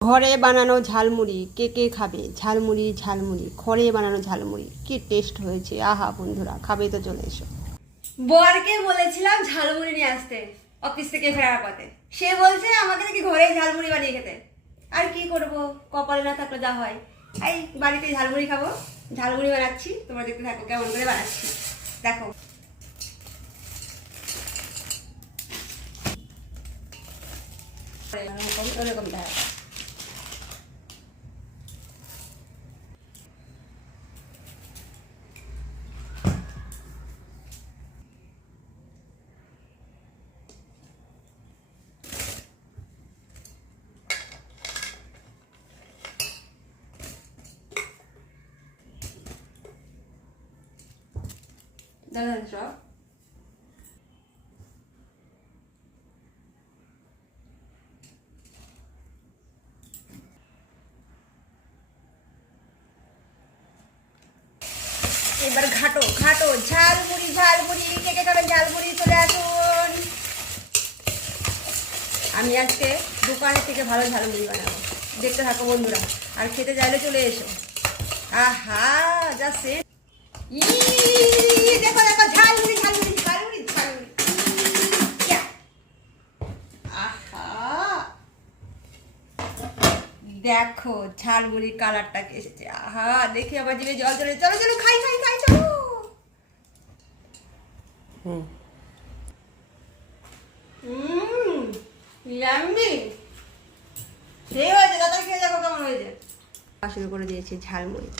ঘরে বানানো ঝালমুড়ি কে কে খাবে? ঝালমুড়ি ঝালমুড়ি ঘরে বানানো ঝালমুড়ি কি টেস্ট হয়েছে! আহা বন্ধুরা, খাবে তো চলে এসো। বরকে বলেছিলাম ঝালমুড়ি নিয়ে আসতে অফিস থেকে ফেরার পথে, সে বলছে আমাকে নাকি ঘরে ঝালমুড়ি বানিয়ে খেতে। আর কি করব, কপালে না থাকলে যা হয়। এই বাড়িতে ঝালমুড়ি খাবো, ঝালমুড়ি বানাচ্ছি, তোমরা দেখতে থাকো কেমন করে বানাচ্ছি। দেখো ওরকম দেখা দাঁড়ান সব। এবার ঘাটো ঘাটো ঝালমুড়ি ঝালমুড়ি, কে কে খাবে ঝালমুড়ি চলে আসুন। আমি আজকে দোকানের থেকে ভালো ঝালমুড়ি বানাবো, দেখতে থাকো বন্ধুরা। আর খেতে চাইলে চলে এসো। আহা যা সেন্ট! দেখো দেখো ঝালমুড়ি ঝালমুড়ি ঝালমুড়ি ঝালমুড়ি। ইয়া! আহা দেখো ঝালমুড়ির কালারটা কি এসেছে! আহা দেখি আবার জিভে জল চলে। চলো চলো খাই খাই খাই চলো। ইয়াম্মি! সেই হয়েছে, দাদা খেয়ে দেখো কেমন হয়েছে। শুরু করে দিয়েছি ঝালমুড়ি।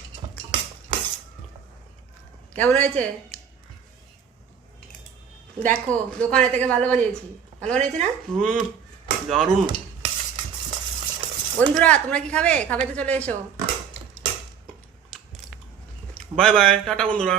কেমন হয়েছে দেখো, দোকানে থেকে ভালো বানিয়েছি। ভালো বানিয়েছি না? দারুণ। বন্ধুরা তোমরা কি খাবে? খাবে তো চলে এসো। বাই বাই, টাটা বন্ধুরা।